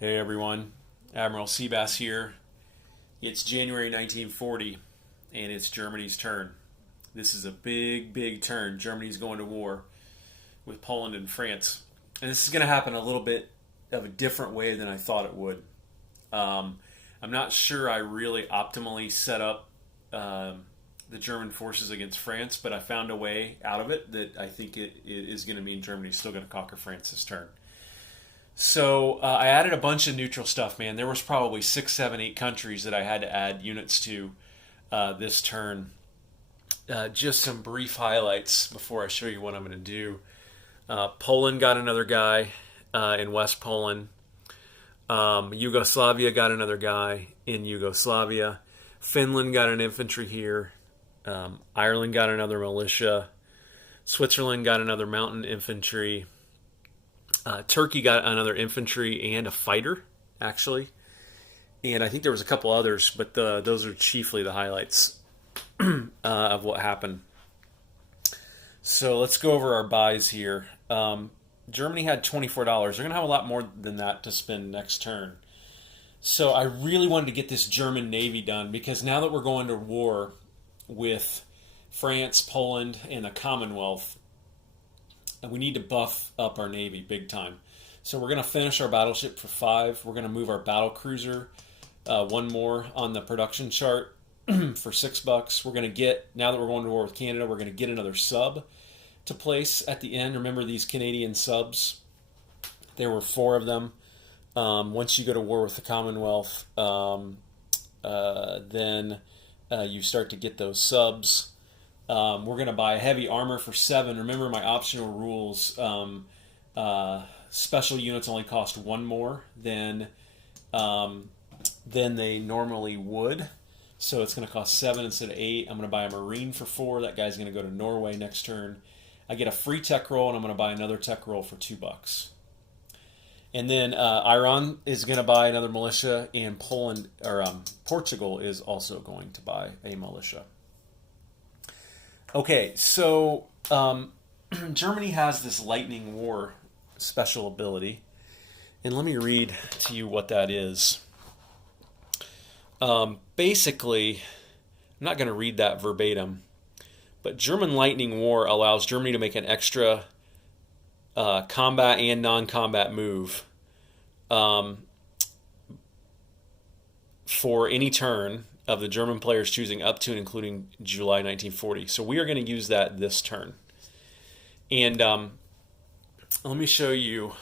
Hey everyone, Admiral Seabass here. It's January 1940 and it's Germany's turn. This is a big, big turn. Germany's going to war with Poland and France. And this is going to happen a little bit of a different way than I thought it would. I'm not sure I really optimally set up the German forces against France, but I found a way out of it that I think it is going to mean Germany's still going to conquer France this turn. So I added a bunch of neutral stuff, man. There was probably 6, 7, 8 countries that I had to add units to this turn. Just some brief highlights before I show you what I'm going to do. Poland got another guy in West Poland. Yugoslavia got another guy in Yugoslavia. Finland got an infantry here. Ireland got another militia. Switzerland got another mountain infantry. Turkey got another infantry and a fighter, actually. And I think there was a couple others, but those are chiefly the highlights of what happened. So let's go over our buys here. Germany had $24. They're going to have a lot more than that to spend next turn. So I really wanted to get this German Navy done because now that we're going to war with France, Poland, and the Commonwealth, and we need to buff up our Navy big time. So we're going to finish our battleship for 5. We're going to move our battle cruiser one more on the production chart for $6. We're going to get, now that we're going to war with Canada, we're going to get another sub to place at the end. Remember these Canadian subs? There were 4 of them. Once you go to war with the Commonwealth, then you start to get those subs. We're going to buy heavy armor for 7. Remember my optional rules. Special units only cost 1 more than they normally would. So it's going to cost 7 instead of 8. I'm going to buy a Marine for 4. That guy's going to go to Norway next turn. I get a free tech roll, and I'm going to buy another tech roll for $2. And then Iran is going to buy another militia, and Portugal is also going to buy a militia. Okay, so Germany has this lightning war special ability, and let me read to you what that is. Basically, I'm not going to read that verbatim, but German lightning war allows Germany to make an extra combat and non-combat move for any turn of the German players choosing up to and including July 1940. So we are going to use that this turn. And let me show you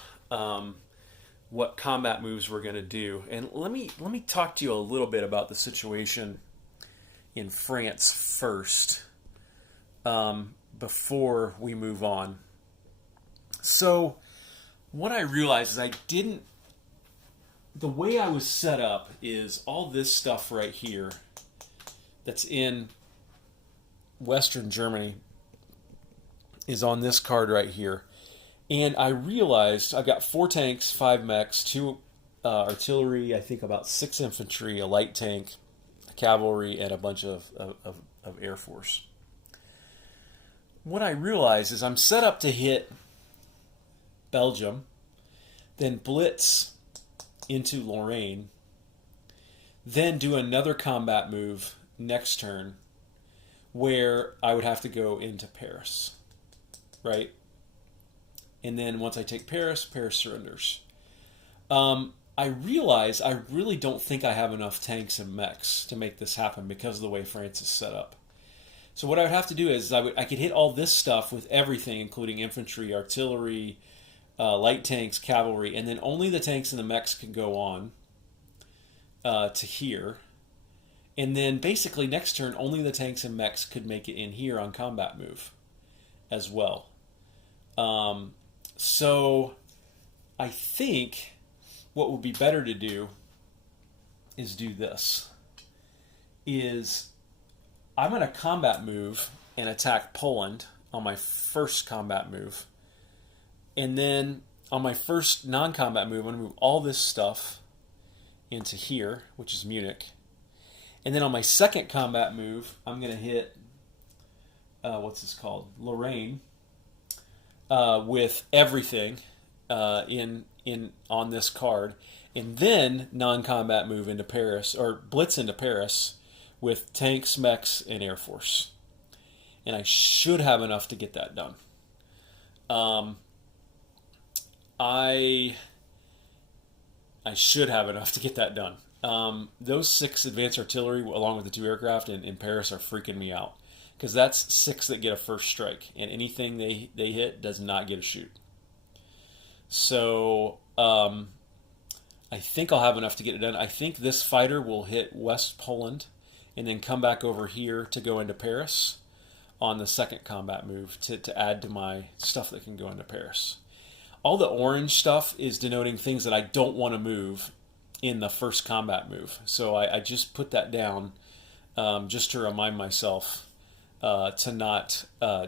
what combat moves we're going to do. And let me talk to you a little bit about the situation in France first before we move on. So what I realized is the way I was set up is all this stuff right here that's in Western Germany is on this card right here. And I realized I've got 4 tanks, 5 mechs, 2 artillery, I think about 6 infantry, a light tank, a cavalry, and a bunch of Air Force. What I realized is I'm set up to hit Belgium, then blitz into Lorraine, then do another combat move next turn where I would have to go into Paris, right? And then once I take Paris, Paris surrenders. I realize I really don't think I have enough tanks and mechs to make this happen because of the way France is set up. So what I would have to do is I could hit all this stuff with everything, including infantry, artillery, light tanks, cavalry, and then only the tanks and the mechs can go on to here. And then basically next turn, only the tanks and mechs could make it in here on combat move as well. So I think what would be better to do is do this. I'm going to combat move and attack Poland on my first combat move. And then on my first non-combat move, I'm going to move all this stuff into here, which is Munich. And then on my second combat move, I'm going to hit, Lorraine, with everything on this card, and then non-combat move into Paris or blitz into Paris with tanks, mechs, and air force. And I should have enough to get that done. I should have enough to get that done. Those 6 advanced artillery, along with the 2 aircraft in Paris, are freaking me out. Because that's 6 that get a first strike. And anything they hit does not get a shoot. So, I think I'll have enough to get it done. I think this fighter will hit West Poland and then come back over here to go into Paris on the second combat move to add to my stuff that can go into Paris. All the orange stuff is denoting things that I don't want to move in the first combat move. So I just put that down just to remind myself to not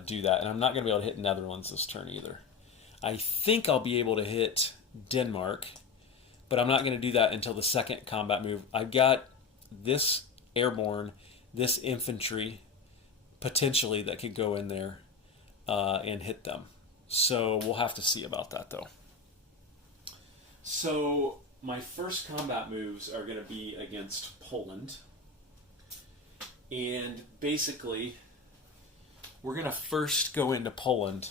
do that. And I'm not going to be able to hit Netherlands this turn either. I think I'll be able to hit Denmark, but I'm not going to do that until the second combat move. I've got this airborne, this infantry, potentially that could go in there and hit them. So we'll have to see about that, though. So my first combat moves are going to be against Poland. And basically, we're going to first go into Poland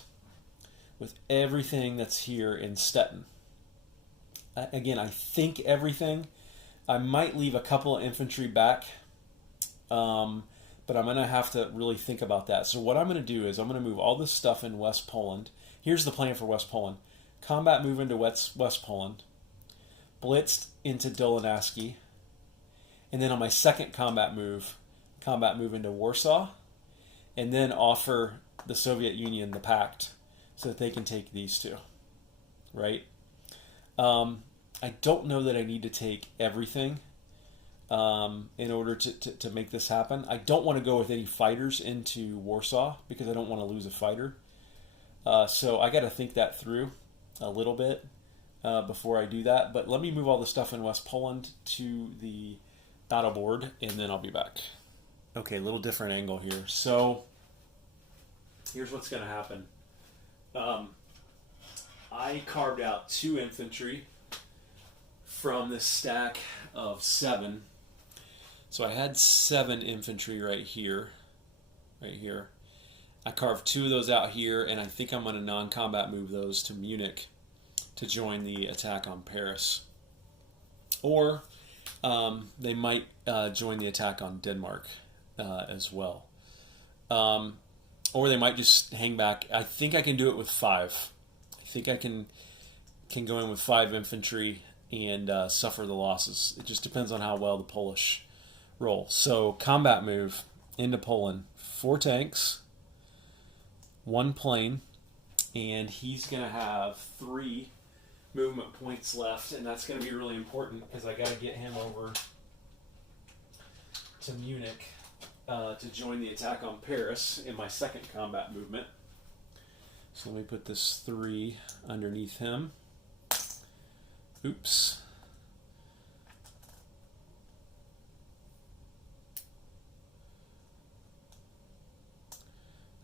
with everything that's here in Stettin. Again, I think everything. I might leave a couple of infantry back, but I'm going to have to really think about that. So what I'm going to do is I'm going to move all this stuff in West Poland. Here's the plan for West Poland. Combat move into West Poland. Blitzed into Dolinaski. And then on my second combat move into Warsaw. And then offer the Soviet Union the pact so that they can take these two. Right? I don't know that I need to take everything in order to make this happen. I don't want to go with any fighters into Warsaw because I don't want to lose a fighter. So I got to think that through a little bit before I do that. But let me move all the stuff in West Poland to the battle board, and then I'll be back. Okay, a little different angle here. So here's what's going to happen. I carved out 2 infantry from this stack of 7. So I had 7 infantry right here. I carved 2 of those out here, and I think I'm going to non-combat move those to Munich to join the attack on Paris. Or they might join the attack on Denmark as well. Or they might just hang back. I think I can do it with 5. I think I can go in with 5 infantry and suffer the losses. It just depends on how well the Polish roll. So combat move into Poland. 4 tanks, 1 plane, and he's going to have 3 movement points left, and that's going to be really important because I got to get him over to Munich to join the attack on Paris in my second combat movement. So let me put this 3 underneath him. Oops.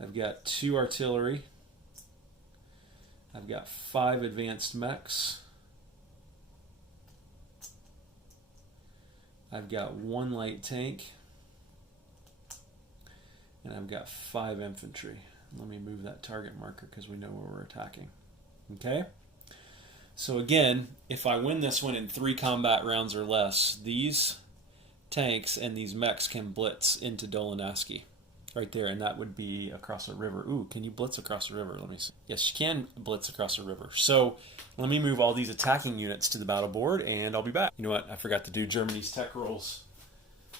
I've got 2 artillery. I've got 5 advanced mechs. I've got 1 light tank. And I've got 5 infantry. Let me move that target marker because we know where we're attacking. Okay? So again, if I win this one in 3 combat rounds or less, these tanks and these mechs can blitz into Dolinaski. Right there, and that would be across a river. Ooh, can you blitz across a river? Let me see. Yes, you can blitz across a river. So let me move all these attacking units to the battle board, and I'll be back. You know what? I forgot to do Germany's tech rolls.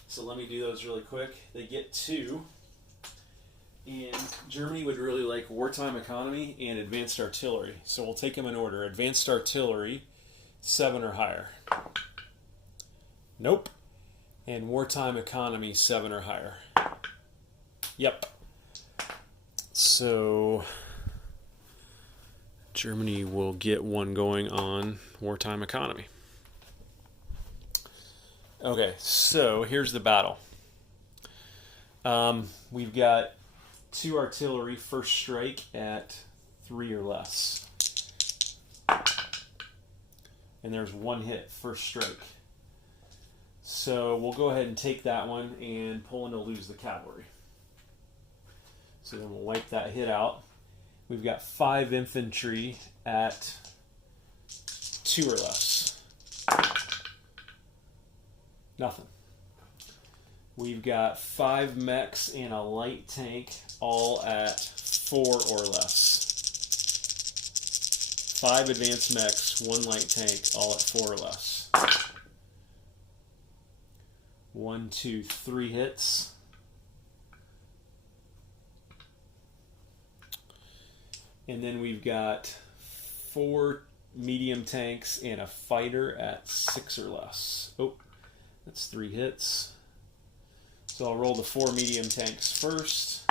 So let me do those really quick. They get 2. And Germany would really like wartime economy and advanced artillery. So we'll take them in order. Advanced artillery, 7 or higher. Nope. And wartime economy, 7 or higher. Yep. So Germany will get 1 going on wartime economy. Okay, so here's the battle. We've got 2 artillery, first strike at 3 or less. And there's one hit, first strike. So we'll go ahead and take that one, and Poland will lose the cavalry. So then we'll wipe that hit out. We've got 5 infantry at 2 or less. Nothing. We've got 5 mechs and a light tank, all at 4 or less. 5 advanced mechs, 1 light tank, all at 4 or less. 1, 2, 3 hits. And then we've got 4 medium tanks and a fighter at 6 or less. Oh, that's 3 hits. So I'll roll the 4 medium tanks first.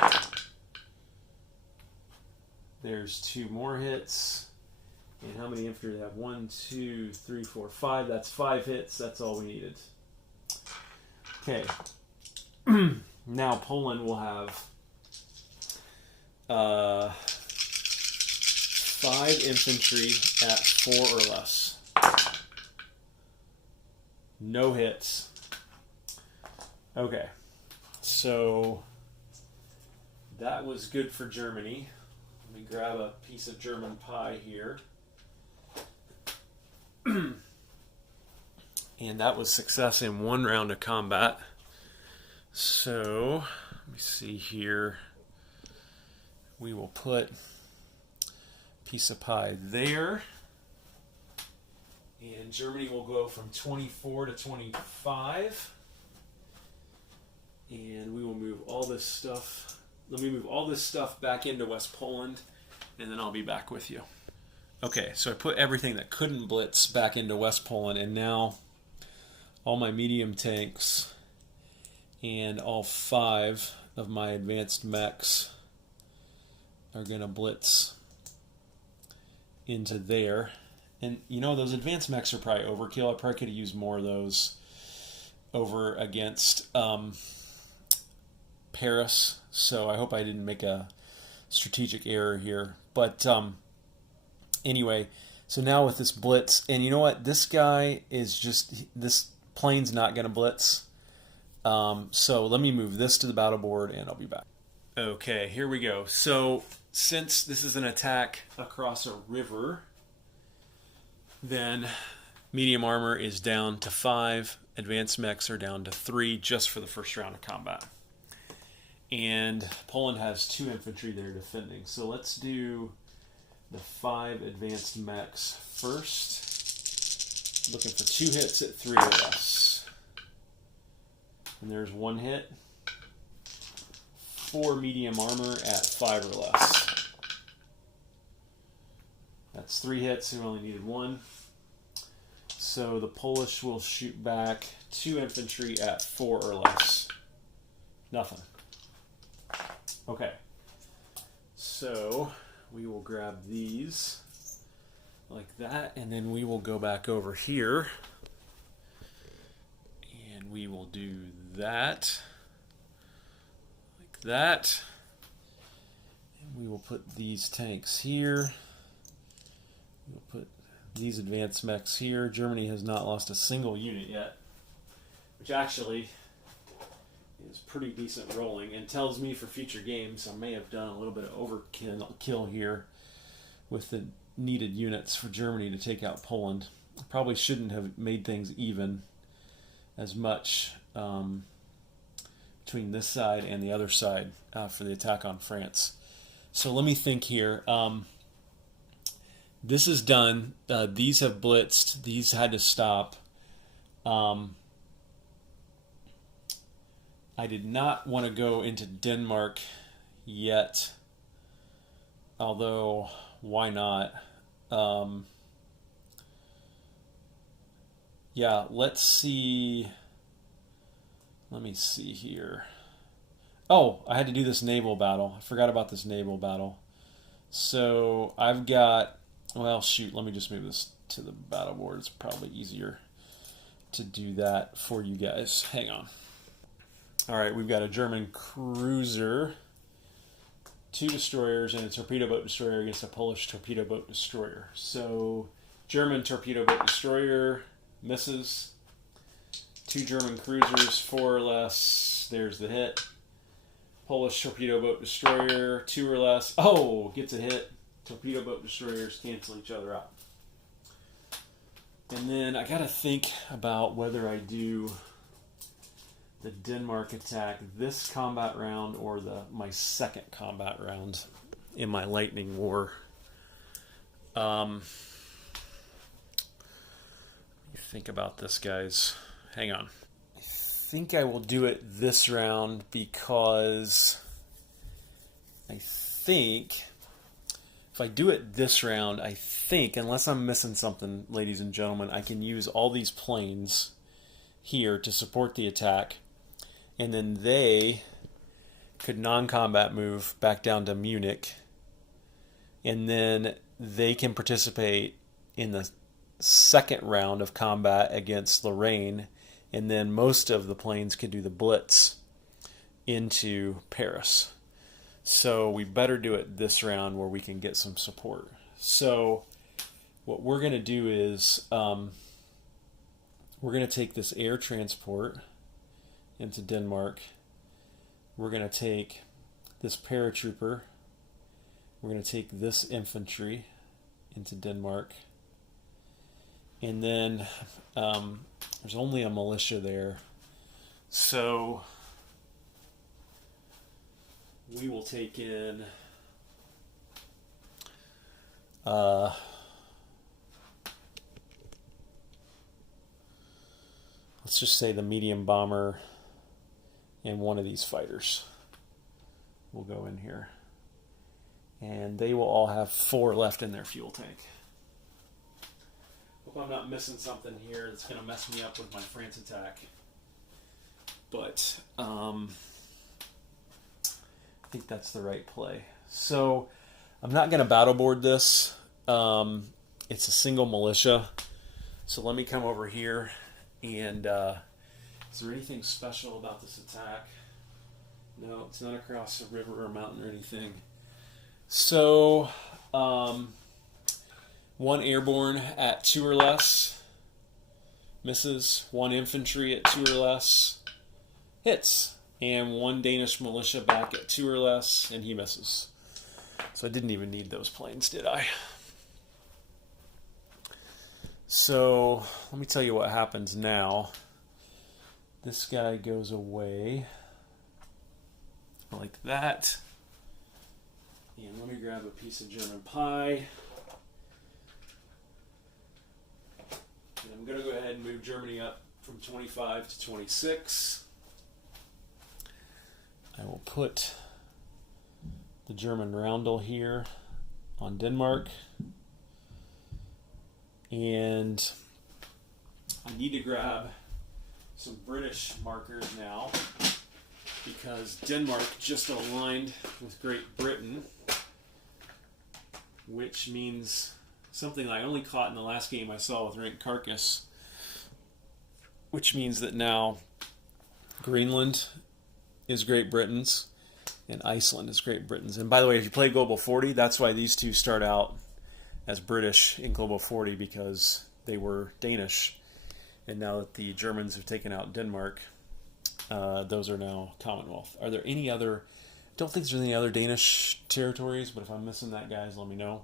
There's 2 more hits. And how many infantry do they have? 1, 2, 3, 4, 5. That's 5 hits. That's all we needed. Okay. Now Poland will have 5 infantry at 4 or less. No hits. Okay. So that was good for Germany. Let me grab a piece of German pie here. And that was success in 1 round of combat. So, let me see here. We will put a piece of pie there. And Germany will go from 24 to 25. And we will move all this stuff. Let me move all this stuff back into West Poland, and then I'll be back with you. Okay, so I put everything that couldn't blitz back into West Poland, and now all my medium tanks and all 5 of my advanced mechs are going to blitz into there. And you know, those advanced mechs are probably overkill. I probably could have used more of those over against Paris, so I hope I didn't make a strategic error here. But anyway, so now with this blitz, and you know what? This guy is just, this plane's not going to blitz. So let me move this to the battle board, and I'll be back. Okay, here we go. So since this is an attack across a river, then medium armor is down to 5. Advanced mechs are down to 3 just for the first round of combat. And Poland has 2 infantry there defending. So let's do the 5 advanced mechs first. Looking for 2 hits at 3 or less. And there's 1 hit. 4 medium armor at 5 or less. That's 3 hits, we only needed 1. So the Polish will shoot back 2 infantry at 4 or less. Nothing. Okay. So we will grab these like that, and then we will go back over here. And we will do that. Like that. And we will put these tanks here. We'll put these advanced mechs here. Germany has not lost a single unit yet, which actually is pretty decent rolling, and tells me for future games I may have done a little bit of overkill here with the needed units for Germany to take out Poland. Probably shouldn't have made things even as much between this side and the other side for the attack on France. So let me think here. This is done. These have blitzed. These had to stop. I did not want to go into Denmark yet, although why not? Yeah, let's see. Let me see here. Oh, I had to do this naval battle. I forgot about this naval battle. So I've got, well, shoot, let me just move this to the battle board. It's probably easier to do that for you guys. Hang on. All right, we've got a German cruiser, 2 destroyers, and a torpedo boat destroyer against a Polish torpedo boat destroyer. So German torpedo boat destroyer, misses. 2 German cruisers, 4 or less, there's the hit. Polish torpedo boat destroyer, 2 or less, oh, gets a hit. Torpedo boat destroyers cancel each other out. And then I gotta think about whether I do the Denmark attack this combat round or my second combat round in my Lightning War. Let me think about this, guys. Hang on. I think I will do it this round because I think if I do it this round, I think, unless I'm missing something, ladies and gentlemen, I can use all these planes here to support the attack, and then they could non-combat move back down to Munich, and then they can participate in the second round of combat against Lorraine, and then most of the planes could do the blitz into Paris. So we better do it this round where we can get some support. So what we're going to do is we're going to take this air transport into Denmark. We're going to take this paratrooper. We're going to take this infantry into Denmark. And then there's only a militia there. So we will take in let's just say the medium bomber and one of these fighters will go in here. And they will all have 4 left in their fuel tank. Hope I'm not missing something here that's going to mess me up with my France attack. But I think that's the right play. So I'm not going to battle board this. It's a single militia. So let me come over here and is there anything special about this attack? No, it's not across a river or mountain or anything. So 1 airborne at 2 or less misses. 1 infantry at 2 or less hits. And 1 Danish militia back at 2 or less, and he misses. So I didn't even need those planes, did I? So let me tell you what happens now. This guy goes away like that. And let me grab a piece of German pie. And I'm going to go ahead and move Germany up from 25 to 26. I will put the German roundel here on Denmark. And I need to grab some British markers now because Denmark just aligned with Great Britain, which means something I only caught in the last game I saw with Rank Carcass, which means that now Greenland is Great Britain's and Iceland is Great Britain's. And by the way, if you play Global 40, that's why these two start out as British in Global 40, because they were Danish. And now that the Germans have taken out Denmark, those are now Commonwealth. Are there any other... I don't think there's any other Danish territories, but if I'm missing that, guys, let me know.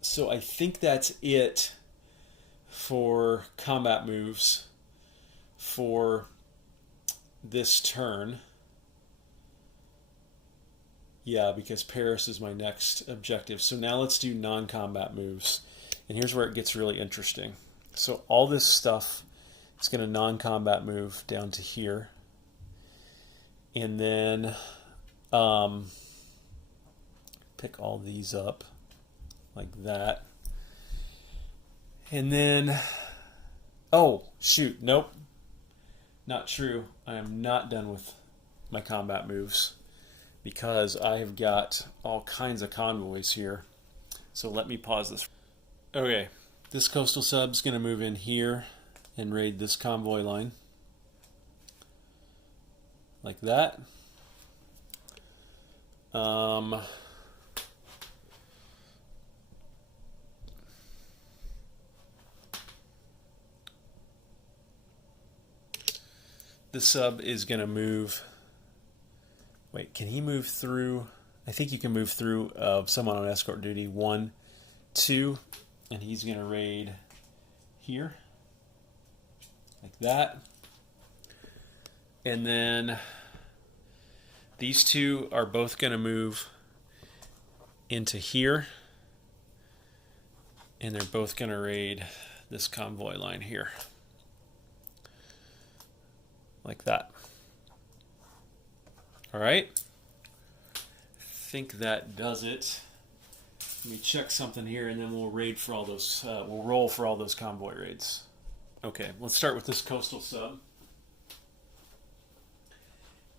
So I think that's it for combat moves for this turn. Yeah, because Paris is my next objective. So now let's do non-combat moves. And here's where it gets really interesting. So all this stuff is going to non-combat move down to here. And then pick all these up like that. And then, oh, shoot, nope. Not true. I am not done with my combat moves because I have got all kinds of convoys here. So let me pause this. Okay, this coastal sub is going to move in here and raid this convoy line. Like that. the sub is going to move. Wait, can he move through? I think you can move through someone on escort duty. 1, 2, and he's going to raid here, like that. And then these two are both going to move into here, and they're both going to raid this convoy line here, like that. All right. I think that does it. Let me check something here, and then we'll raid for all those. We'll roll for all those convoy raids. Okay, let's start with this coastal sub.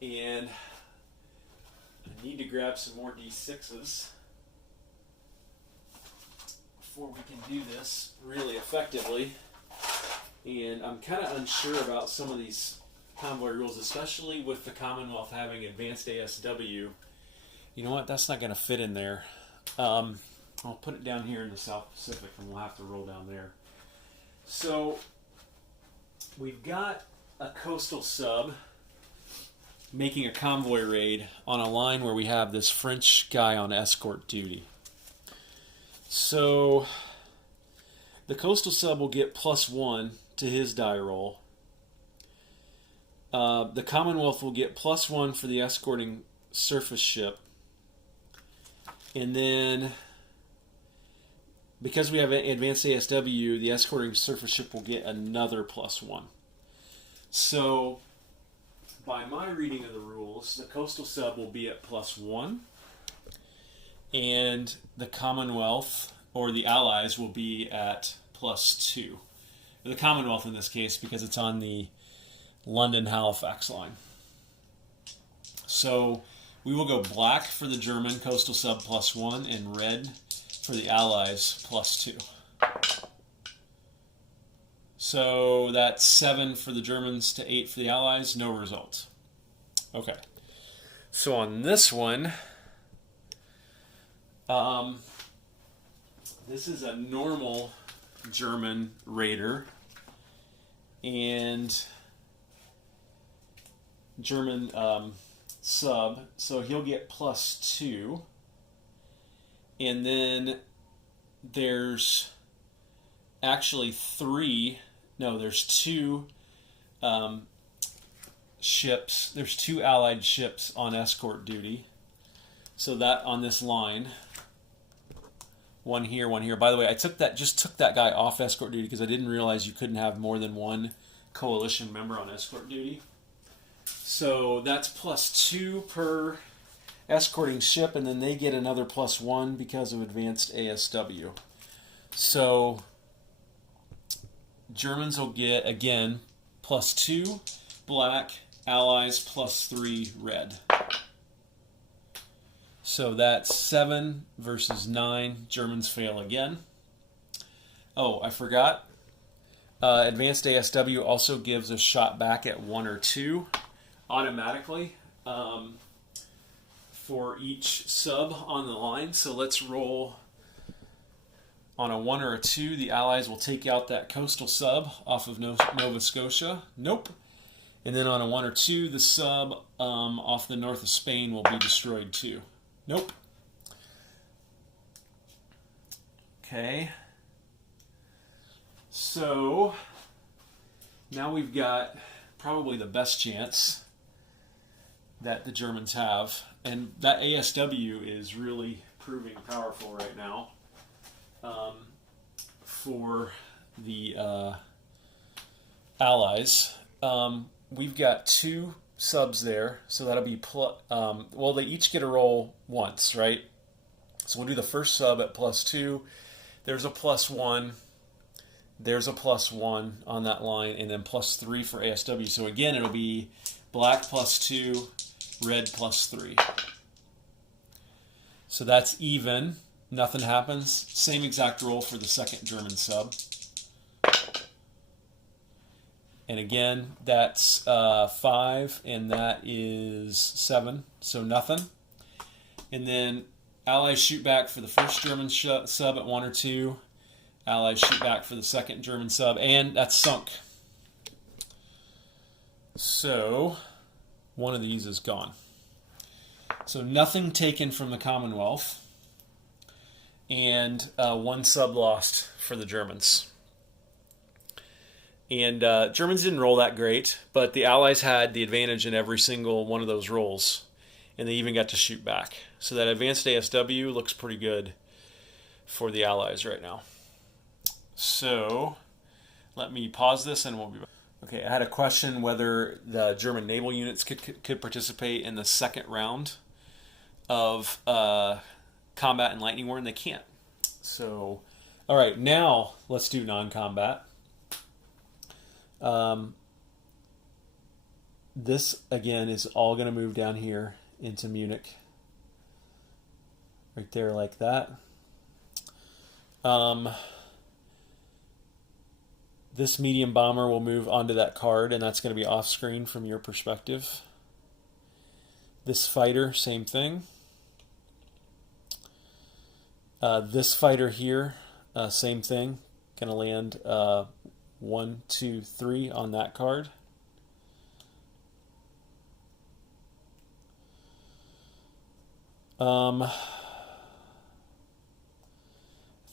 And I need to grab some more D6s before we can do this really effectively. And I'm kind of unsure about some of these convoy rules, especially with the Commonwealth having advanced ASW. You know what? That's not going to fit in there. I'll put it down here in the South Pacific, and we'll have to roll down there. So we've got a coastal sub making a convoy raid on a line where we have this French guy on escort duty. So the coastal sub will get +1 to his die roll. The Commonwealth will get +1 for the escorting surface ship. And then, because we have advanced ASW, the escorting surface ship will get another +1. So, by my reading of the rules, the coastal sub will be at +1, and the Commonwealth, or the Allies, will be at +2. The Commonwealth in this case, because it's on the London-Halifax line. So, we will go black for the German coastal sub +1, and red for the Allies +2. So that's 7 for the Germans to 8 for the Allies. No result. Okay. So on this one, this is a normal German raider and German sub. So he'll get +2. And then there's actually there's two ships. There's 2 Allied ships on escort duty. So that on this line, one here, one here. By the way, I took that guy off escort duty because I didn't realize you couldn't have more than one coalition member on escort duty. So that's +2 per escorting ship, and then they get another +1 because of advanced ASW. So Germans will get, again, +2 black, Allies +3 red. So that's 7 versus 9. Germans fail again. Oh, I forgot. Advanced ASW also gives a shot back at 1 or 2 automatically for each sub on the line. So let's roll on a 1 or a 2. The Allies will take out that coastal sub off of Nova Scotia. Nope. And then on a 1 or 2, the sub off the north of Spain will be destroyed too. Nope. Okay. So now we've got probably the best chance that the Germans have. And that ASW is really proving powerful right now for the Allies. We've got 2 subs there, so that'll be well, they each get a roll once, right? So we'll do the first sub at +2. There's a +1. There's a +1 on that line, and then +3 for ASW. So again, it'll be black +2, red +3. So that's even. Nothing happens. Same exact roll for the second German sub. And again, that's 5, and that is 7, so nothing. And then Allies shoot back for the first German sub at 1 or 2. Allies shoot back for the second German sub, and that's sunk. So one of these is gone. So nothing taken from the Commonwealth, and one sub lost for the Germans. And Germans didn't roll that great, but the Allies had the advantage in every single one of those rolls, and they even got to shoot back. So that advanced ASW looks pretty good for the Allies right now. So let me pause this and we'll be back. Okay, I had a question whether the German naval units could participate in the second round of combat and lightning war, and they can't. So, all right, now let's do non-combat. This, again, is all going to move down here into Munich. Right there like that. This medium bomber will move onto that card, and that's going to be off screen from your perspective. This fighter, same thing. This fighter here, same thing. Going to land 1, 2, 3 on that card. I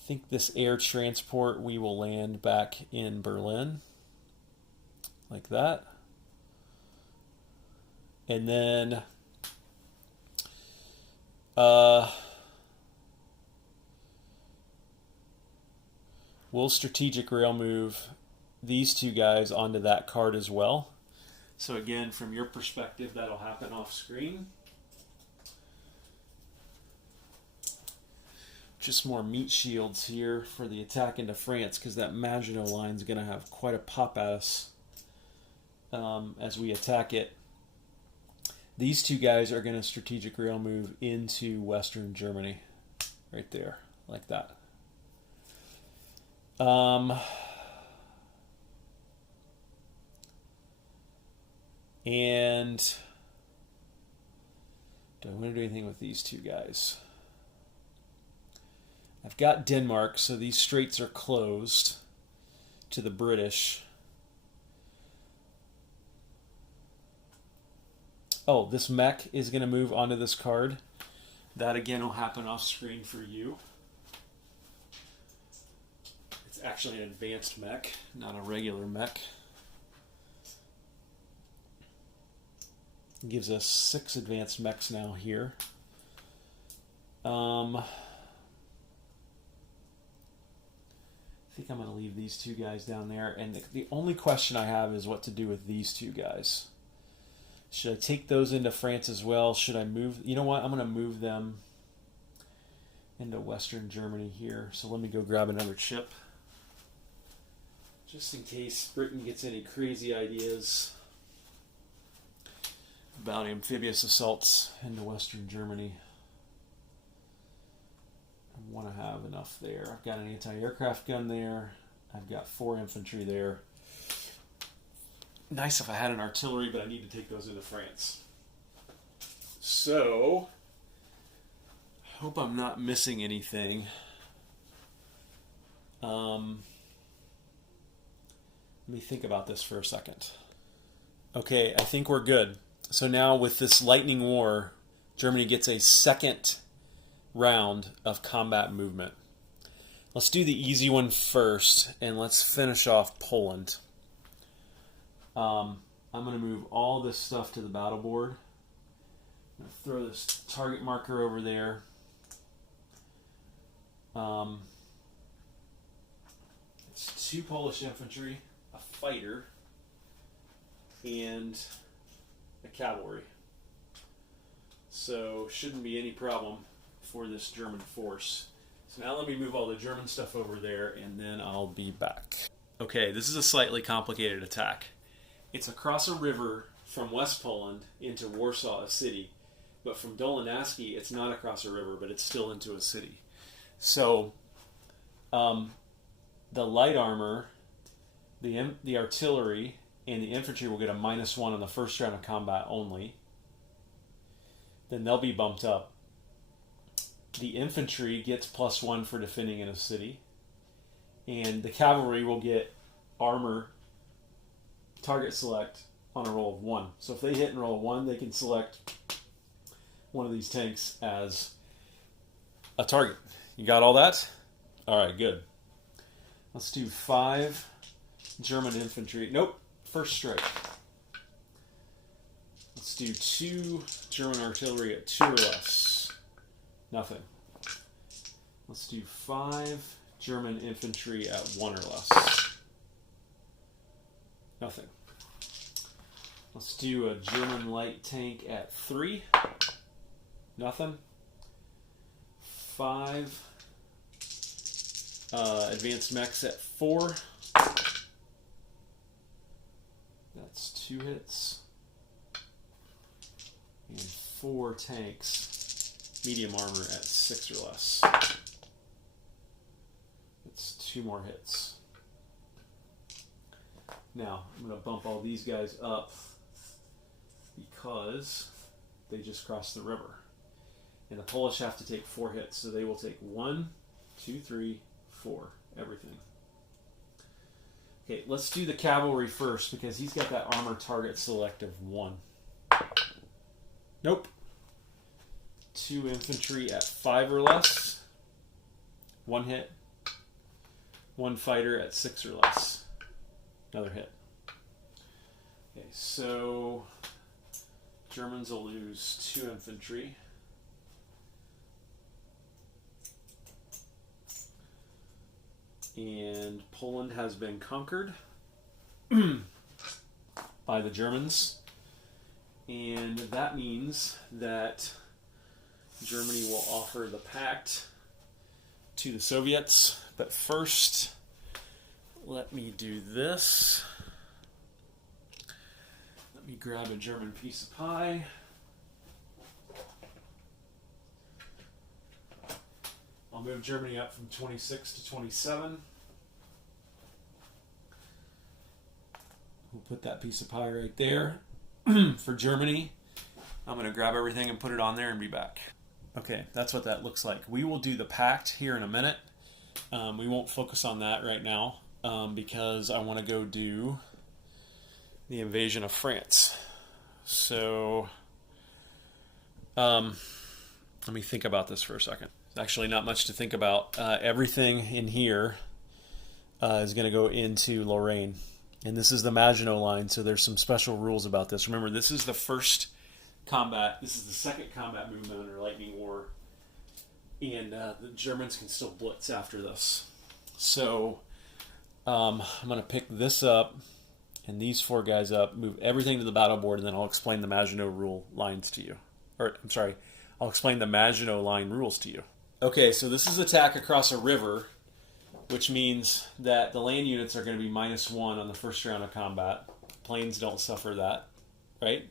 think this air transport we will land back in Berlin, like that. And then we'll strategic rail move these two guys onto that card as well. So again, from your perspective, that'll happen off screen. Just more meat shields here for the attack into France, because that Maginot Line is going to have quite a pop at us as we attack it. These two guys are going to strategic rail move into Western Germany, right there, like that. And do I want to do anything with these two guys? I've got Denmark, so these straits are closed to the British. Oh, this mech is going to move onto this card. That again will happen off screen for you. It's actually an advanced mech, not a regular mech. It gives us 6 advanced mechs now here. I think I'm going to leave these two guys down there. And the only question I have is what to do with these two guys. Should I take those into France as well? Should I move? You know what? I'm going to move them into Western Germany here. So let me go grab another chip. Just in case Britain gets any crazy ideas about amphibious assaults into Western Germany. I want to have enough there. I've got an anti-aircraft gun there. I've got 4 infantry there. Nice if I had an artillery, but I need to take those into France. So, I hope I'm not missing anything. Let me think about this for a second. Okay, I think we're good. So now with this lightning war, Germany gets a second round of combat movement. Let's do the easy one first, and let's finish off Poland. I'm going to move all this stuff to the battle board. I'm going to throw this target marker over there. It's 2 Polish infantry, a fighter, and a cavalry. So shouldn't be any problem for this German force. So now let me move all the German stuff over there, and then I'll be back. Okay, this is a slightly complicated attack. It's across a river from West Poland into Warsaw, a city. But from Dolinaski, it's not across a river, but it's still into a city. So, the light armor, the artillery, and the infantry will get a -1 on the first round of combat only. Then they'll be bumped up. The infantry gets +1 for defending in a city. And the cavalry will get armor, target select, on a roll of 1. So if they hit and roll a 1, they can select one of these tanks as a target. You got all that? All right, good. Let's do 5 German infantry. Nope, first strike. Let's do 2 German artillery at 2 or less. Nothing. Let's do 5 German infantry at 1 or less. Nothing. Let's do a German light tank at 3. Nothing. 5 advanced mechs at 4. That's 2 hits. And 4 tanks, medium armor at 6 or less. That's 2 more hits. Now, I'm going to bump all these guys up because they just crossed the river. And the Polish have to take 4 hits, so they will take 1, 2, 3, 4, everything. Okay, let's do the cavalry first because he's got that armor target select of 1. Nope. 2 infantry at 5 or less. 1 hit. 1 fighter at 6 or less. Another hit. Okay, so Germans will lose 2 infantry. And Poland has been conquered by the Germans. And that means that Germany will offer the pact to the Soviets. But first, let me do this. Let me grab a German piece of pie. I'll move Germany up from 26 to 27. We'll put that piece of pie right there for Germany. I'm going to grab everything and put it on there and be back. Okay, that's what that looks like. We will do the pact here in a minute. We won't focus on that right now because I want to go do the invasion of France. So let me think about this for a second. There's actually not much to think about. Everything in here is going to go into Lorraine. And this is the Maginot Line, so there's some special rules about this. Remember, this is the first combat. This is the second combat movement under Lightning War. And the Germans can still blitz after this. So I'm going to pick this up and these 4 guys up, move everything to the battle board, and then I'll explain the Maginot Rule lines to you. Or, I'm sorry, I'll explain the Maginot Line rules to you. Okay, so this is attack across a river, which means that the land units are going to be -1 on the first round of combat. Planes don't suffer that, right?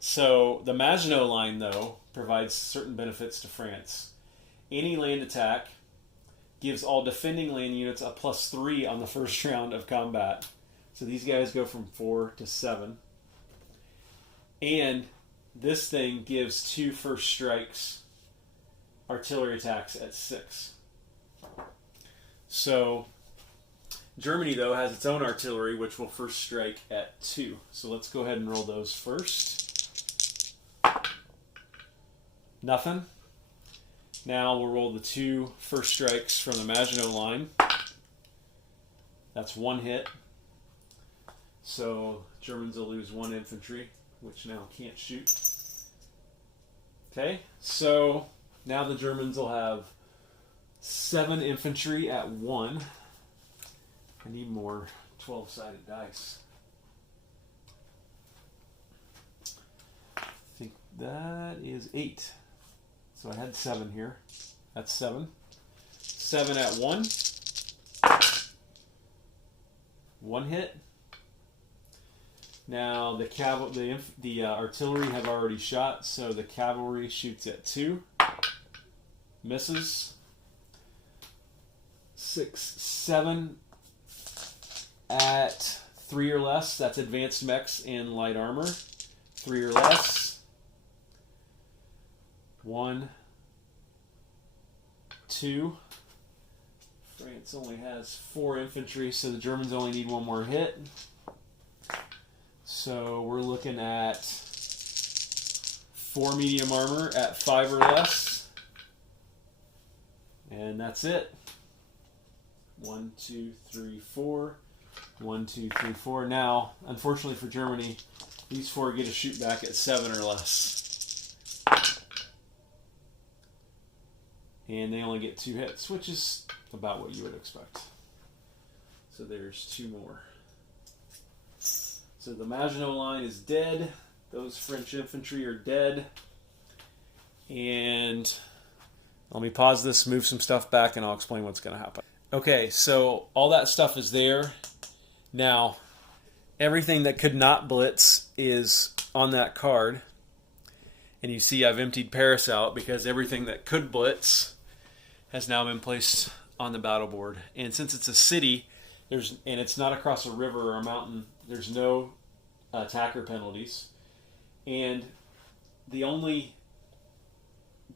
So the Maginot Line, though, provides certain benefits to France. Any land attack gives all defending land units a +3 on the first round of combat. So these guys go from 4 to 7. And this thing gives 2 first strikes artillery attacks at 6. So Germany, though, has its own artillery, which will first strike at 2. So let's go ahead and roll those first. Nothing. Now we'll roll the 2 first strikes from the Maginot Line. That's 1 hit. So Germans will lose 1 infantry, which now can't shoot. Okay, so now the Germans will have 7 infantry at 1. I need more 12-sided dice. I think that is 8. So I had 7 here. That's 7. 7 at 1. 1 hit. Now the artillery have already shot, so the cavalry shoots at 2. Misses. 6, 7 at 3 or less. That's advanced mechs and light armor. 3 or less. 1, 2. France only has 4 infantry, so the Germans only need 1 more hit. So we're looking at 4 medium armor at 5 or less. And that's it. 1, 2, 3, 4. 1, 2, 3, 4. Now, unfortunately for Germany, these 4 get a shoot back at 7 or less. And they only get 2 hits, which is about what you would expect. So there's 2 more. So the Maginot Line is dead. Those French infantry are dead. And let me pause this, move some stuff back, and I'll explain what's going to happen. Okay, so all that stuff is there. Now, everything that could not blitz is on that card. And you see I've emptied Paris out because everything that could blitz has now been placed on the battle board. And since it's a city, and it's not across a river or a mountain, there's no attacker penalties. And the only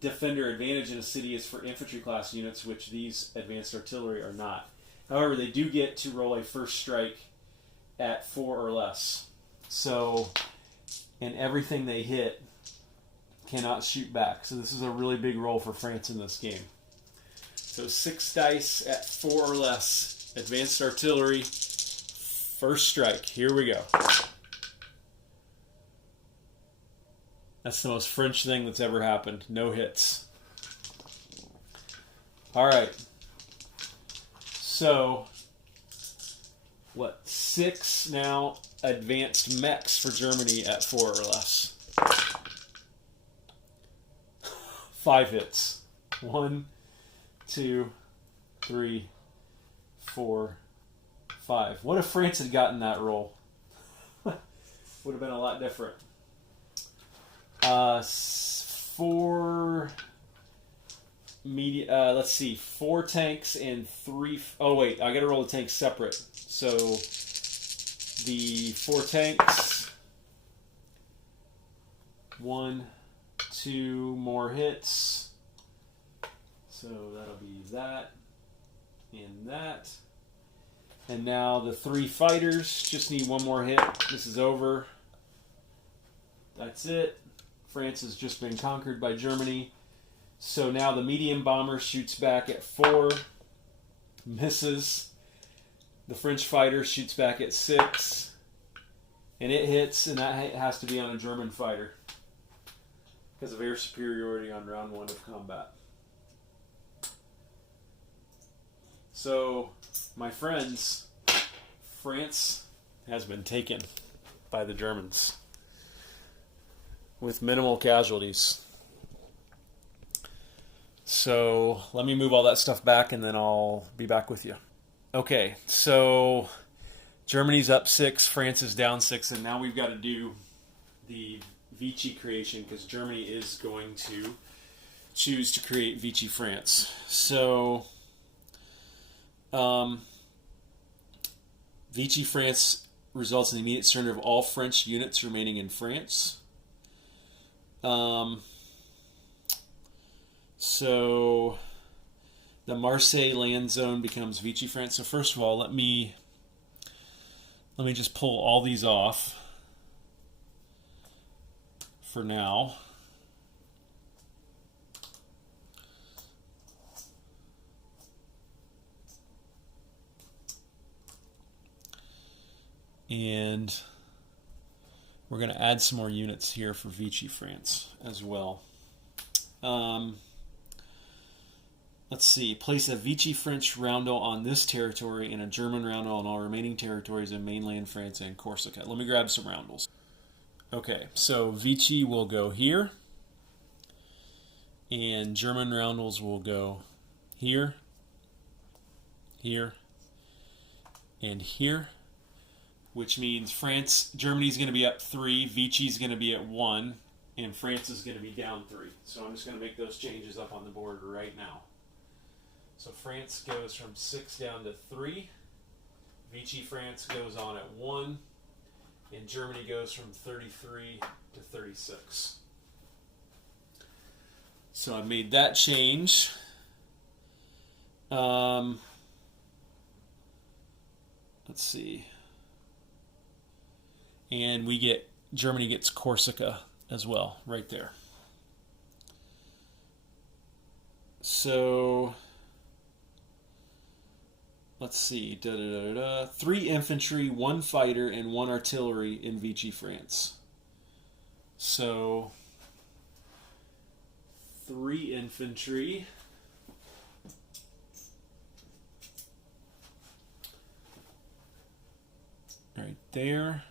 defender advantage in a city is for infantry class units, which these advanced artillery are not. However, they do get to roll a first strike at 4 or less. So, and everything they hit cannot shoot back. So this is a really big roll for France in this game. So 6 dice at 4 or less. Advanced artillery, first strike. Here we go. That's the most French thing that's ever happened. No hits. All right. So, 6 now advanced mechs for Germany at 4 or less. 5 hits. 1, 2, 3, 4, 5. What if France had gotten that roll? Would have been a lot different. 4 media. Let's see, 4 tanks and 3. Oh wait, I got to roll the tanks separate. So the 4 tanks. 1, 2 more hits. So that'll be that and that. And now the 3 fighters just need 1 more hit. This is over. That's it. France has just been conquered by Germany. So now the medium bomber shoots back at 4. Misses. The French fighter shoots back at 6. And it hits, and that has to be on a German fighter because of air superiority on round 1 of combat. So, my friends, France has been taken by the Germans with minimal casualties. So, let me move all that stuff back and then I'll be back with you. Okay, so Germany's up 6, France is down 6, and now we've got to do the Vici creation because Germany is going to choose to create Vici France. So, Vici France results in the immediate surrender of all French units remaining in France. So the Marseille land zone becomes Vici France. So first of all, let me just pull all these off for now. And we're going to add some more units here for Vici France as well. Let's see. Place a Vici French roundel on this territory and a German roundel on all remaining territories in mainland France and Corsica. Let me grab some roundels. Okay, so Vici will go here. And German roundels will go here, here, and here. Which means Germany's going to be up 3, Vici's going to be at 1, and France is going to be down 3. So I'm just going to make those changes up on the board right now. So France goes from 6 down to 3, Vici France goes on at 1, and Germany goes from 33 to 36. So I made that change. Let's see. And Germany gets Corsica as well, right there. So let's see. 3 infantry, 1 fighter, and 1 artillery in Vici France. So 3 infantry. Right there.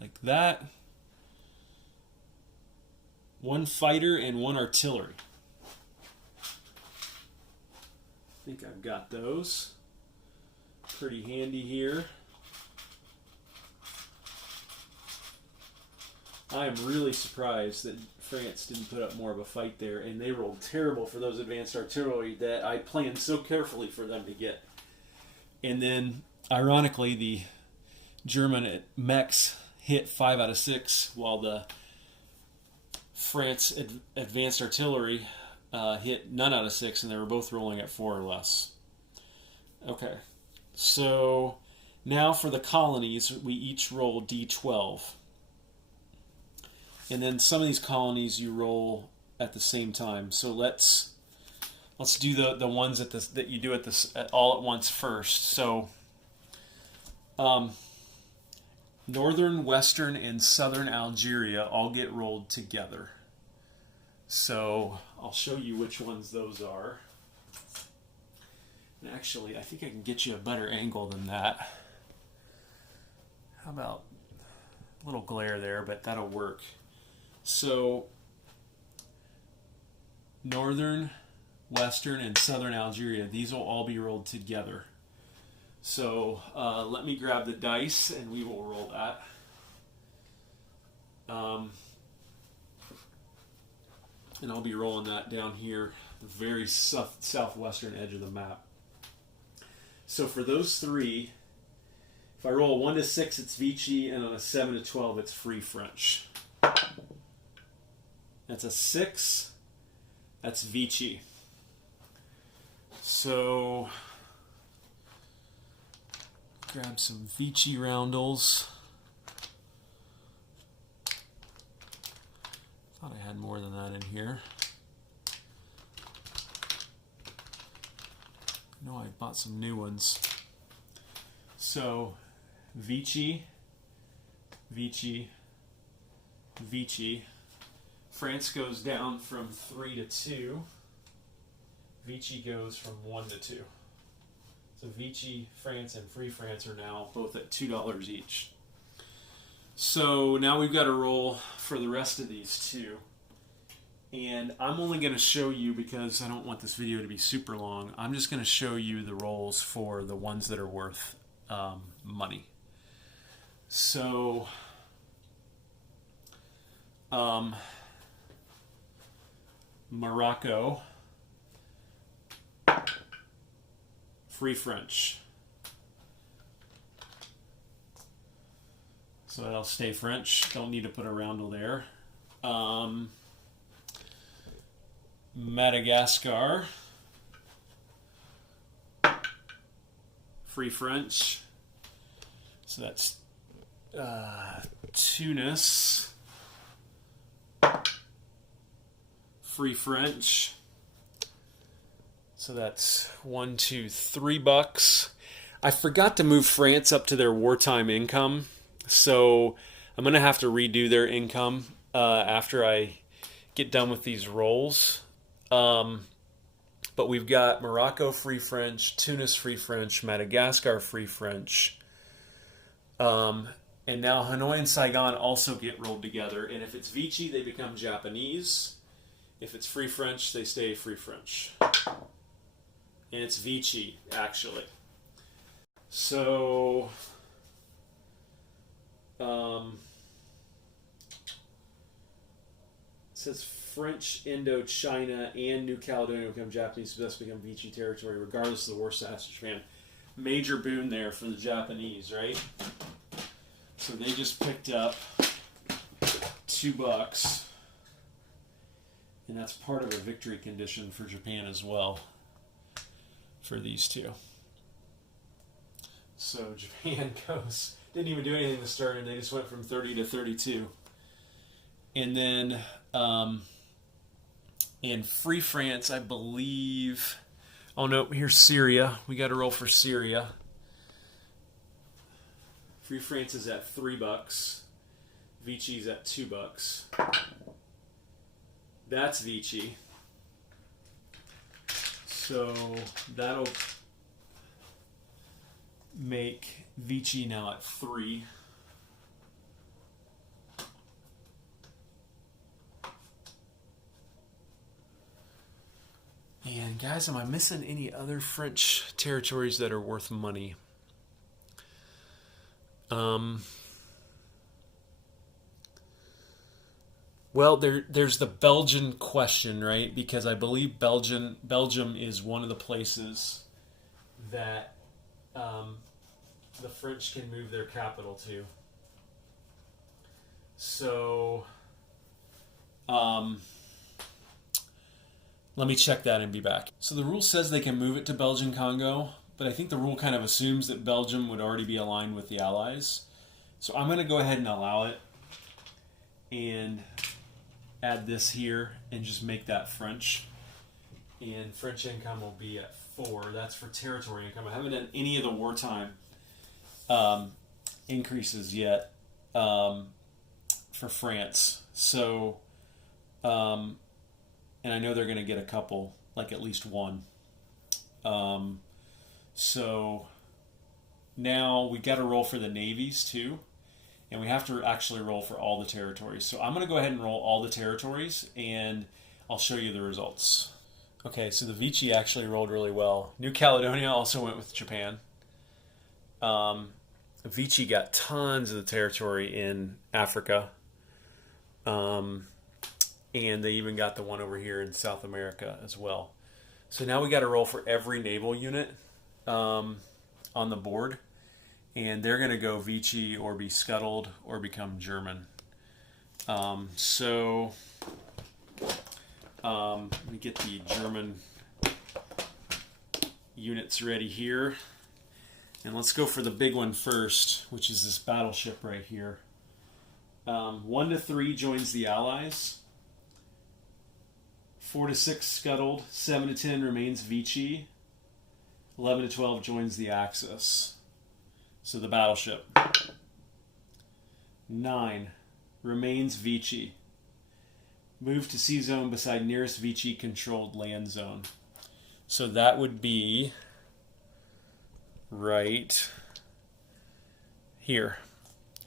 Like that. 1 fighter and 1 artillery. I think I've got those. Pretty handy here. I am really surprised that France didn't put up more of a fight there, and they rolled terrible for those advanced artillery that I planned so carefully for them to get. And then, ironically, the German mechs hit 5 out of 6, while the France advanced artillery hit none out of 6, and they were both rolling at 4 or less. Okay, so now for the colonies, we each roll D12. And then some of these colonies you roll at the same time. So let's do the ones that you do all at once first. So northern, western, and southern Algeria all get rolled together. So I'll show you which ones those are. And actually, I think I can get you a better angle than that. How about a little glare there, but that'll work. So northern, western, and southern Algeria, these will all be rolled together. So let me grab the dice and we will roll that. And I'll be rolling that down here, the very southwestern edge of the map. So for those 3, if I roll a 1 to 6, it's Vici, and on a 7 to 12, it's Free French. That's a 6. That's Vici. So grab some Vici roundels. Thought I had more than that in here. No, I bought some new ones. So Vici, Vici, Vici. France goes down from 3 to 2. Vici goes from 1 to 2. So Vici France and Free France are now both at $2 each. So now we've got to roll for the rest of these 2. And I'm only going to show you, because I don't want this video to be super long, I'm just going to show you the rolls for the ones that are worth money. So Morocco, Free French. So that'll stay French. Don't need to put a roundel there. Madagascar, Free French. So that's Tunis, Free French. So that's $1, $2, $3. I forgot to move France up to their wartime income, so I'm going to have to redo their income after I get done with these rolls. But we've got Morocco Free French, Tunis Free French, Madagascar Free French, and now Hanoi and Saigon also get rolled together. And if it's Vici, they become Japanese. If it's Free French, they stay Free French. And it's Vici, actually. So it says French, Indochina, and New Caledonia become Japanese, so thus become Vici territory, regardless of the war status of Japan. Major boon there for the Japanese, right? So they just picked up $2, and that's part of a victory condition for Japan as well, for these 2. So Japan goes didn't even do anything to stern, and they just went from 30 to 32. And then in Free France, I believe... Oh no, here's Syria. We got to roll for Syria. Free France is at $3. Vici's at $2. That's Vici. So that'll make Vici now at 3. And guys, am I missing any other French territories that are worth money? Well, there's the Belgian question, right? Because I believe Belgium is one of the places that the French can move their capital to. So, let me check that and be back. So the rule says they can move it to Belgian Congo, but I think the rule kind of assumes that Belgium would already be aligned with the Allies. So I'm going to go ahead and allow it and add this here and just make that French. And French income will be at 4. That's for territory income. I haven't done any of the wartime increases yet for France. So, and I know they're going to get a couple, like at least one. So now we got to roll for the navies too. And we have to actually roll for all the territories. So I'm going to go ahead and roll all the territories, and I'll show you the results. Okay, so the Vici actually rolled really well. New Caledonia also went with Japan. Vici got tons of the territory in Africa. And they even got the one over here in South America as well. So now we got to roll for every naval unit on the board. And they're going to go Vici or be scuttled or become German. Let me get the German units ready here. And let's go for the big one first, which is this battleship right here. 1 to 3 joins the Allies. 4 to 6 scuttled. 7 to 10 remains Vici. 11 to 12 joins the Axis. So the battleship. 9 remains Vici. Move to sea zone beside nearest Vici controlled land zone. So that would be right here.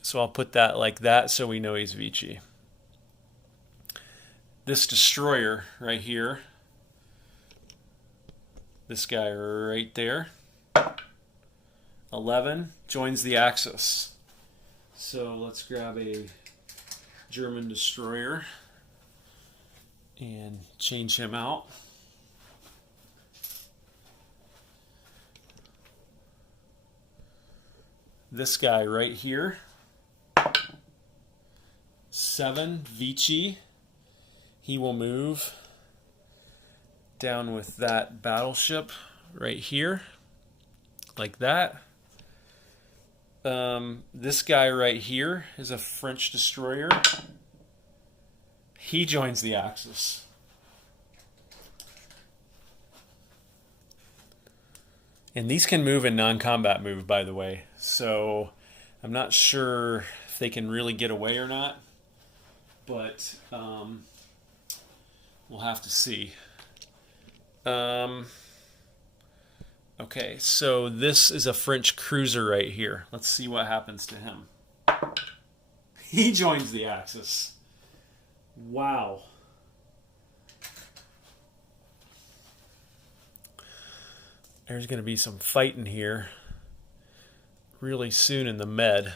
So I'll put that like that so we know he's Vici. This destroyer right here. This guy right there. 11 joins the Axis. So let's grab a German destroyer and change him out. This guy right here. 7, Vici. He will move down with that battleship right here, like that. This guy right here is a French destroyer. He joins the Axis. And these can move in non-combat move, by the way. So I'm not sure if they can really get away or not. But we'll have to see. Okay, so this is a French cruiser right here. Let's see what happens to him. He joins the Axis. Wow. There's going to be some fighting here really soon in the Med.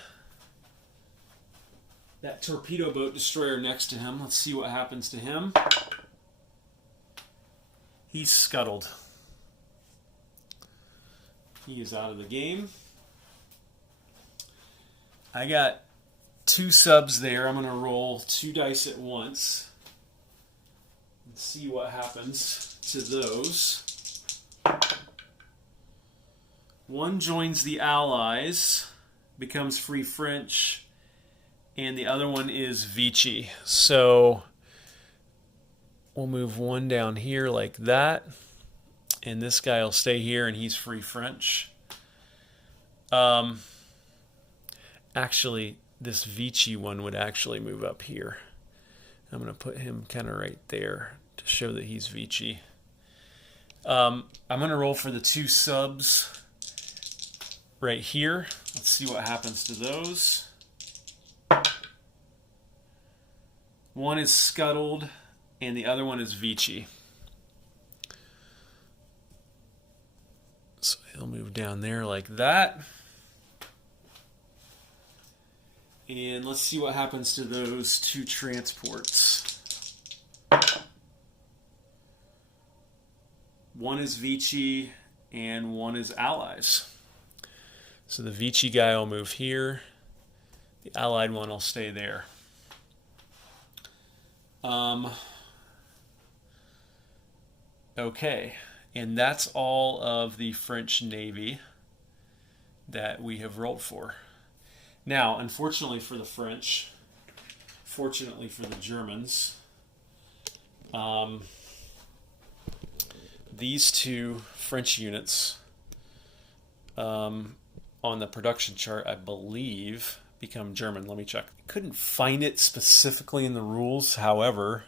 That torpedo boat destroyer next to him. Let's see what happens to him. He's scuttled. He is out of the game. I got 2 subs there. I'm going to roll 2 dice at once and see what happens to those. 1 joins the Allies. becomes Free French, and the other one is Vici. So we'll move one down here like that, and this guy will stay here, and he's Free French. Actually, this Vici one would actually move up here. I'm going to put him kind of right there to show that he's Vici. I'm going to roll for the two subs right here. Let's see what happens to those. One is scuttled, and the other one is Vici. So he'll move down there like that. And let's see what happens to those two transports. One is Vici, and one is Allies. So the Vici guy will move here. The Allied one will stay there. Okay, and that's all of the French Navy that we have rolled for. Now, unfortunately for the French, fortunately for the Germans, these two French units on the production chart, I believe, become German. Let me check. I couldn't find it specifically in the rules. However,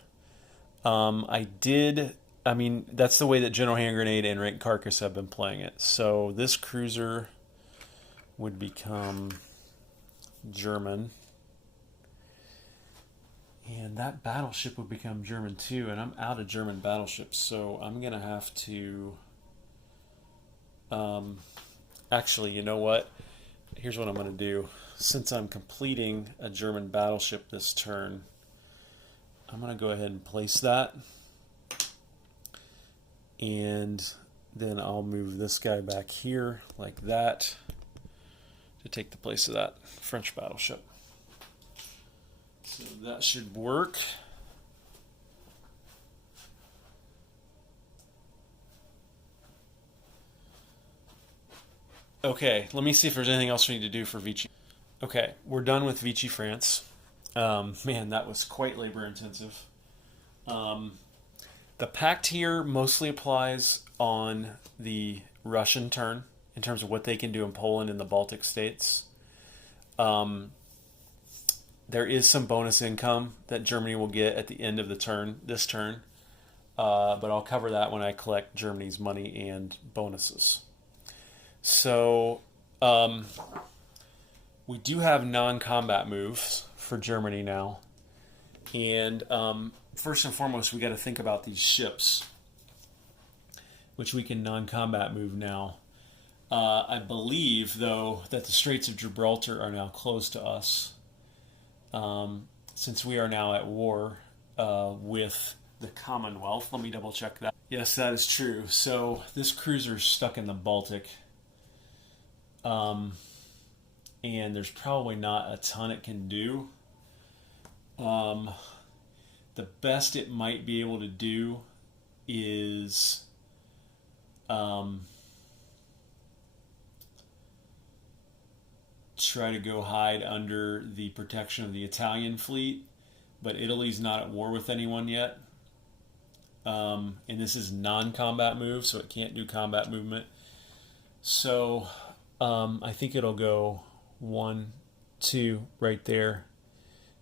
I mean, that's the way that General Hand Grenade and Rank Carcass have been playing it. So this cruiser would become German. And that battleship would become German too. And I'm out of German battleships, so I'm going to have to... actually, you know what? Here's what I'm going to do. Since I'm completing a German battleship this turn, I'm going to go ahead and place that. And then I'll move this guy back here like that to take the place of that French battleship. So that should work. Okay, let me see if there's anything else we need to do for Vici. Okay, we're done with Vici France. Man, that was quite labor intensive. The pact here mostly applies on the Russian turn in terms of what they can do in Poland and the Baltic states. There is some bonus income that Germany will get at the end of the turn, this turn, but I'll cover that when I collect Germany's money and bonuses. So we do have non-combat moves for Germany now, and first and foremost, we got to think about these ships, which we can non-combat move now. I believe, though, that the Straits of Gibraltar are now closed to us, since we are now at war with the Commonwealth. Let me double check that. Yes, that is true. So this cruiser is stuck in the Baltic, and there's probably not a ton it can do. The best it might be able to do is try to go hide under the protection of the Italian fleet, but Italy's not at war with anyone yet. And this is non-combat move, so it can't do combat movement. So I think it'll go 1, 2 right there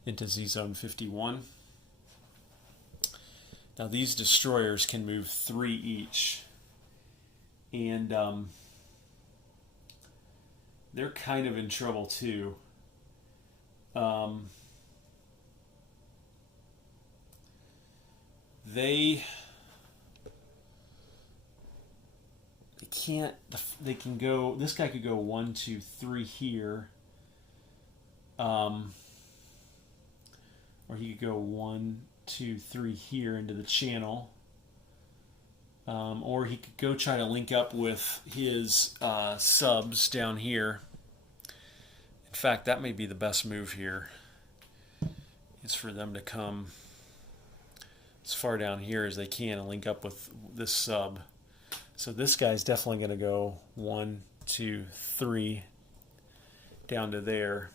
into Z-Zone 51. Now these destroyers can move 3 each, and they're kind of in trouble too. They can't. They can go. This guy could go 1, 2, 3 here, or he could go 1, 2, 3 here into the channel, or he could go try to link up with his subs down here. In fact, that may be the best move here, is for them to come as far down here as they can and link up with this sub. So this guy's definitely going to go 1, 2, 3 down to there.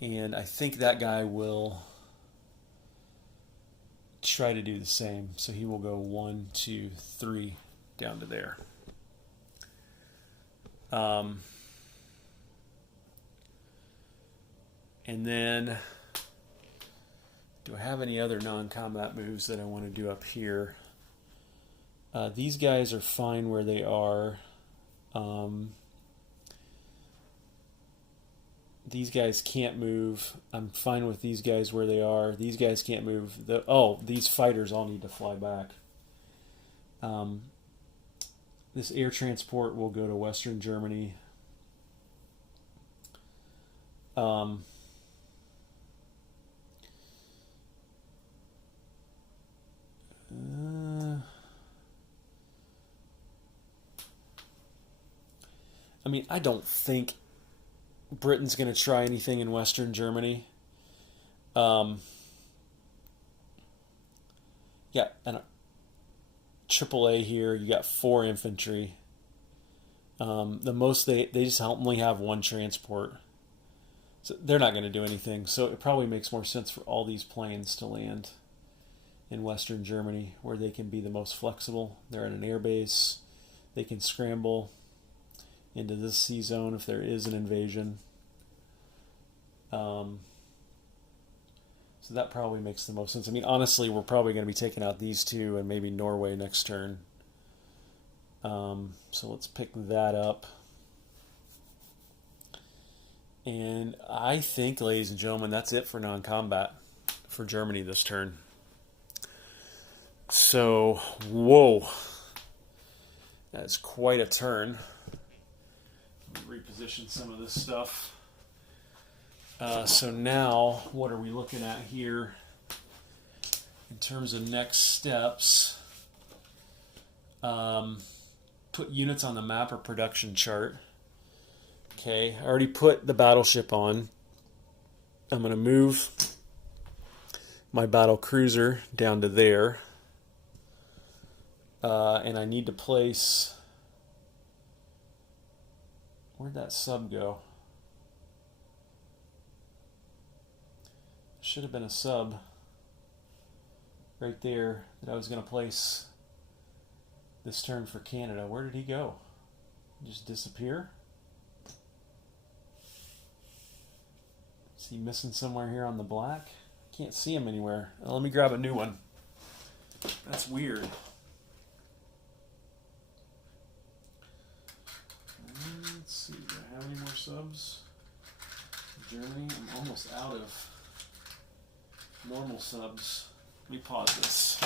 And I think that guy will try to do the same. So he will go 1, 2, 3 down to there. And then, do I have any other non-combat moves that I want to do up here? These guys are fine where they are. These guys can't move. I'm fine with these guys where they are. These guys can't move. These fighters all need to fly back. This air transport will go to Western Germany. I mean, I don't think Britain's going to try anything in Western Germany. Yeah, and AAA here, you got 4 infantry. The most they just only have 1 transport. So they're not going to do anything. So it probably makes more sense for all these planes to land in Western Germany, where they can be the most flexible. They're at an air base. They can scramble into this sea zone if there is an invasion. So that probably makes the most sense. I mean, honestly, we're probably going to be taking out these 2 and maybe Norway next turn. So let's pick that up. And I think, ladies and gentlemen, that's it for non-combat for Germany this turn. So, whoa. That's quite a turn. Let me reposition some of this stuff. So now, what are we looking at here in terms of next steps? Put units on the map or production chart. Okay, I already put the battleship on. I'm going to move my battle cruiser down to there. And I need to place... Where'd that sub go? Should have been a sub right there that I was going to place this turn for Canada. Where did he go? Just disappear? Is he missing somewhere here on the black? Can't see him anywhere. Let me grab a new one. That's weird. Let's see, do I have any more subs? Germany, I'm almost out of normal subs. Let me pause this.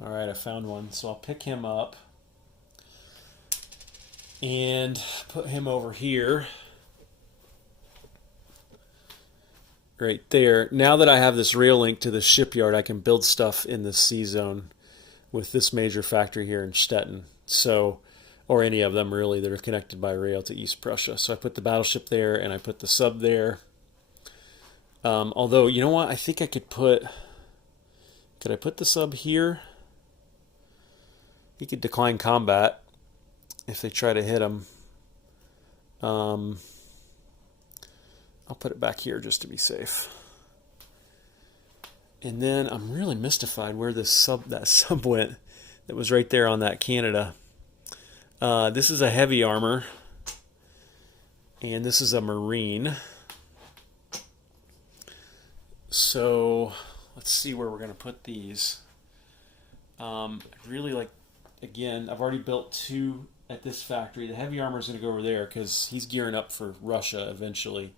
Alright, I found one. So I'll pick him up and put him over here. Right there. Now that I have this rail link to the shipyard, I can build stuff in the sea zone with this major factory here in Stettin. So, or any of them really that are connected by rail to East Prussia. So I put the battleship there and I put the sub there. Although, you know what? I think I could put... Could I put the sub here? He could decline combat if they try to hit him. I'll put it back here just to be safe. And then I'm really mystified where that sub went that was right there on that Canada. This is a heavy armor. And this is a Marine. So let's see where we're going to put these. I'd really like, again, I've already built 2 at this factory. The heavy armor is going to go over there because he's gearing up for Russia eventually.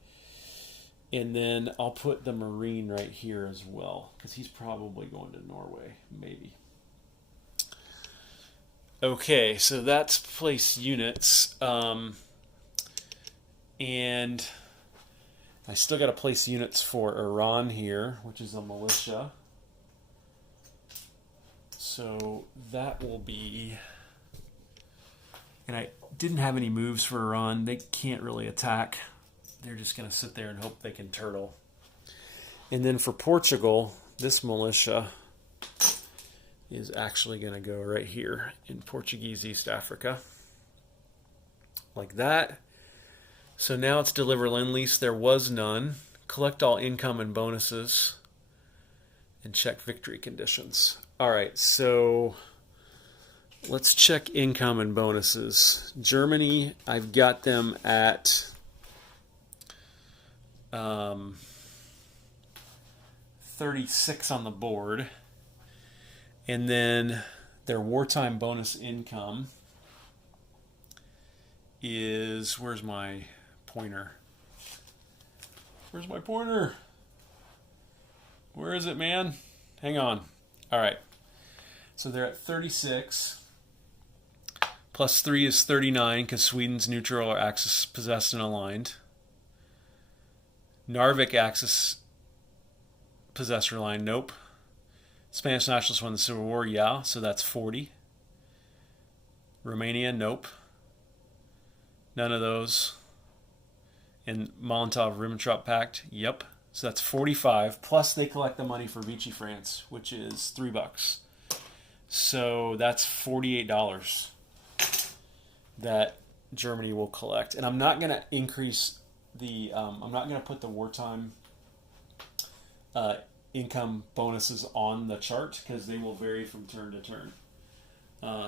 And then I'll put the Marine right here as well because he's probably going to Norway, maybe. Okay, so that's place units. And I still got to place units for Iran here, which is a militia. So that will be... And I didn't have any moves for Iran. They can't really attack. They're just going to sit there and hope they can turtle. And then for Portugal, this militia is actually going to go right here in Portuguese East Africa. Like that. So now it's deliver Lend-Lease. There was none. Collect all income and bonuses. And check victory conditions. All right, so let's check income and bonuses. Germany, I've got them at 36 on the board. And then their wartime bonus income is, where's my pointer? Where's my pointer? Where is it, man? Hang on. All right. So they're at 36. Plus 3 is 39 because Sweden's neutral or Axis possessed and aligned. Narvik Axis possessed or aligned, nope. Spanish nationalists won the Civil War, yeah, so that's 40. Romania, nope. None of those. And Molotov-Ribbentrop Pact, yep. So that's 45. Plus they collect the money for Vici France, which is $3. So that's $48 that Germany will collect. And I'm not going to increase the, I'm not going to put the wartime income bonuses on the chart because they will vary from turn to turn.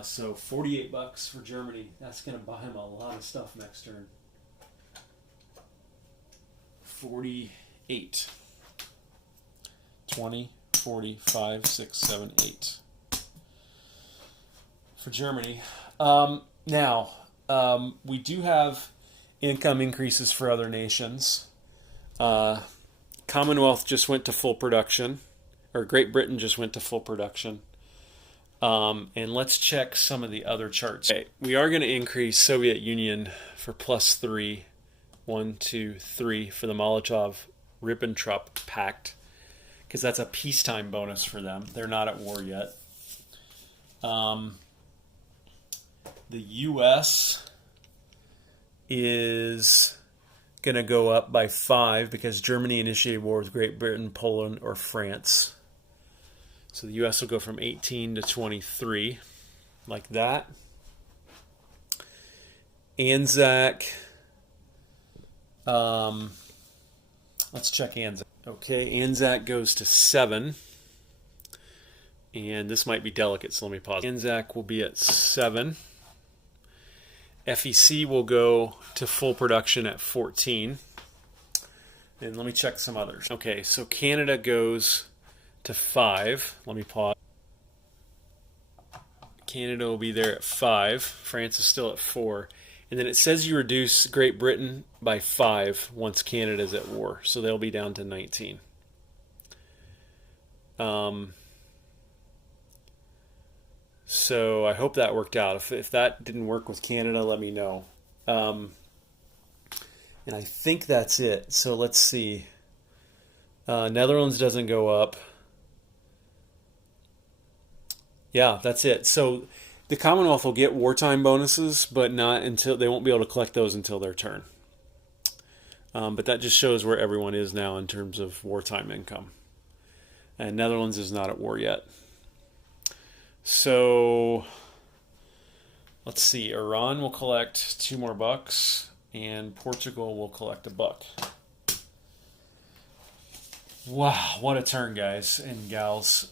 So $48 for Germany. That's going to buy him a lot of stuff next turn. 48. 20, 40, 5, 6, 7, 8. For Germany. Now, we do have income increases for other nations. Commonwealth just went to full production, or Great Britain just went to full production. And let's check some of the other charts. Okay, we are going to increase Soviet Union for plus 3. 1, 2, 3 for the Molotov-Ribbentrop Pact, because that's a peacetime bonus for them. They're not at war yet. The U.S. is going to go up by 5 because Germany initiated war with Great Britain, Poland, or France. So the U.S. will go from 18 to 23, like that. Anzac. Let's check Anzac. Okay, Anzac goes to 7. And this might be delicate, so let me pause. Anzac will be at 7. FEC will go to full production at 14. And let me check some others. Okay, so Canada goes to 5. Let me pause. Canada will be there at 5. France is still at 4. And then it says you reduce Great Britain by 5 once Canada's at war. So they'll be down to 19. So I hope that worked out. If that didn't work with Canada, let me know. And I think that's it. So let's see. Netherlands doesn't go up. Yeah, that's it. So the Commonwealth will get wartime bonuses, but not until they won't be able to collect those until their turn. But that just shows where everyone is now in terms of wartime income. And Netherlands is not at war yet. So let's see. Iran will collect 2 more bucks, and Portugal will collect $1. Wow, what a turn, guys and gals.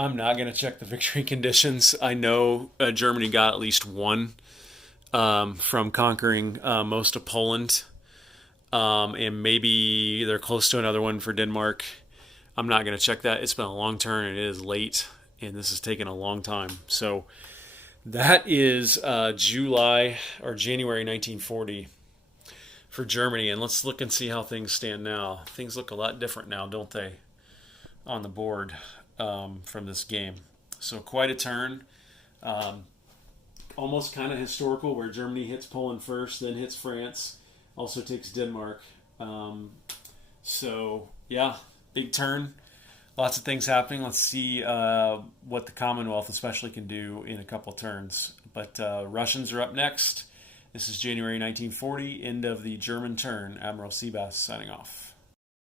I'm not going to check the victory conditions. I know Germany got at least 1 from conquering most of Poland. And maybe they're close to another one for Denmark. I'm not going to check that. It's been a long turn. And it is late, and this has taken a long time. So that is January 1940 for Germany. And let's look and see how things stand now. Things look a lot different now, don't they, on the board from this game. So quite a turn. Almost kind of historical, where Germany hits Poland first, then hits France, also takes Denmark. So yeah, big turn. Lots of things happening. Let's see what the Commonwealth especially can do in a couple turns. But Russians are up next. This is January 1940, end of the German turn. Admiral Seabass signing off.